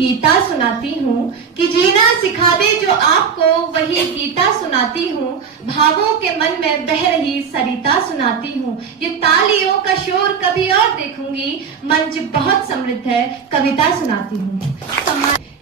गीता सुनाती हूँ कि जीना सिखा दे जो आपको वही गीता सुनाती हूँ। भावों के मन में बह रही सरिता सुनाती हूँ। ये तालियों का शोर कभी और देखूंगी, मंच बहुत समृद्ध है, कविता सुनाती हूँ।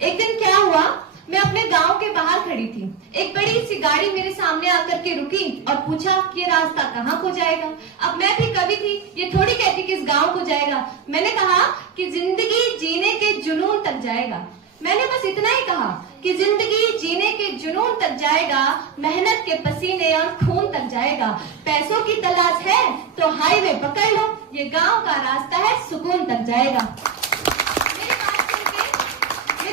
एक दिन क्या हुआ, मैं अपने गांव के बाहर खड़ी थी। एक बड़ी सी गाड़ी मेरे सामने आकर के रुकी और पूछा कि ये रास्ता कहाँ को जाएगा। अब मैं भी कवि थी, ये थोड़ी कहती कि इस गांव को जाएगा। मैंने कहा कि जिंदगी जीने के जुनून तक जाएगा। मैंने बस इतना ही कहा कि जिंदगी जीने के जुनून तक जाएगा, मेहनत के पसीने और खून तक जाएगा। पैसों की तलाश है तो हाईवे पकड़ लो, ये गाँव का रास्ता है, सुकून तक जाएगा।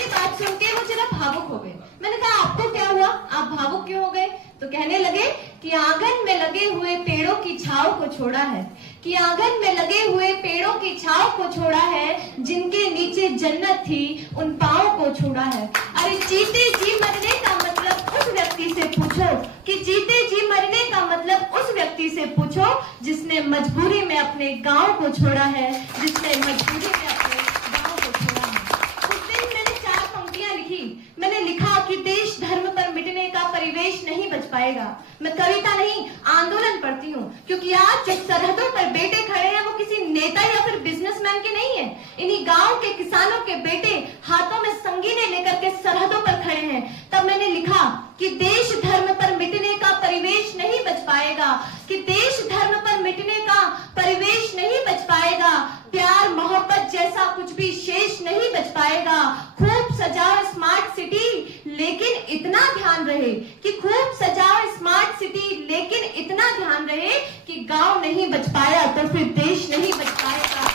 बात सुन के वो जरा भावुक हो गए। मैंने कहा आपको क्या हुआ, आप भावुक क्यों हो गए? तो कहने लगे कि आंगन में लगे हुए पेड़ों की छाव को छोड़ा है, कि आंगन में लगे हुए पेड़ों की छाव को छोड़ा है, जिनके नीचे जन्नत थी उन पांव को छोड़ा है। अरे जीते जी मरने का मतलब उस व्यक्ति से पूछो, कि जीते जी मरने का मतलब उस व्यक्ति से पूछो जिसने मजबूरी में अपने गाँव को छोड़ा है, जिसने मजबूरी में अपने गाँव को छोड़ा है। मैंने लिखा कि देश धर्म पर मिटने का परिवेश नहीं बच पाएगा। मैं कविता नहीं, आंदोलन पढ़ती हूँ, क्योंकि आज जो सरहदों पर बेटे खड़े हैं वो किसी नेता या फिर बिजनेसमैन के नहीं है। इन्हीं गांव के किसानों के बेटे हाथों में संगीने लेकर के सरहदों पर खड़े हैं। तब मैंने लिखा कि देश धर्म पर मिटने का परिवेश नहीं बच पाएगा, कि देश धर्म पर मिटने का परिवेश नहीं बच पाएगा। प्यार मोहब्बत जैसा कुछ भी शेष नहीं बच पाएगा। खूब सजाओ स्मार्ट सिटी, लेकिन इतना ध्यान रहे कि खूब सजाओ स्मार्ट सिटी, लेकिन इतना ध्यान रहे कि गांव नहीं बच पाया तो फिर देश नहीं बच पाएगा।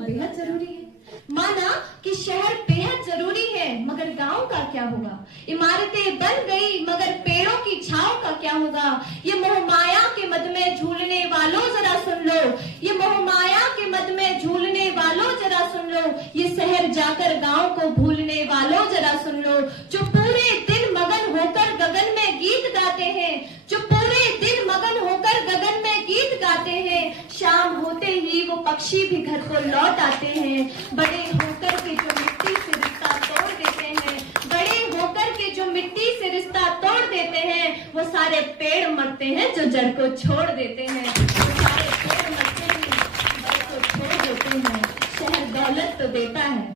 बेहद जरूरी है। माना कि शहर बेहद जरूरी है, मगर गांव का क्या होगा? इमारतें बन गई मगर पेड़ों की छांव का क्या होगा? ये मोह माया के मद में झूलने वालों जरा सुन लो, ये मोह माया के मद में झूलने वालों जरा सुन लो, ये शहर जाकर गांव को भूलने वालों जरा सुन लो। जो पूरे दिन मगन होकर गगन में गीत गाते हैं, जो पूरे दिन मगन होकर गगन में गीत गाते हैं, शाम होते ही वो पक्षी भी घर को लौट आते हैं। बड़े होकर के जो मिट्टी से रिश्ता तोड़ देते हैं, बड़े होकर के जो मिट्टी से रिश्ता तोड़ देते हैं, वो सारे पेड़ मरते हैं जो जड़ को छोड़ देते हैं। वो सारे पेड़ मरते हैं, जड़ को छोड़ देते हैं। शहर दौलत तो देता है।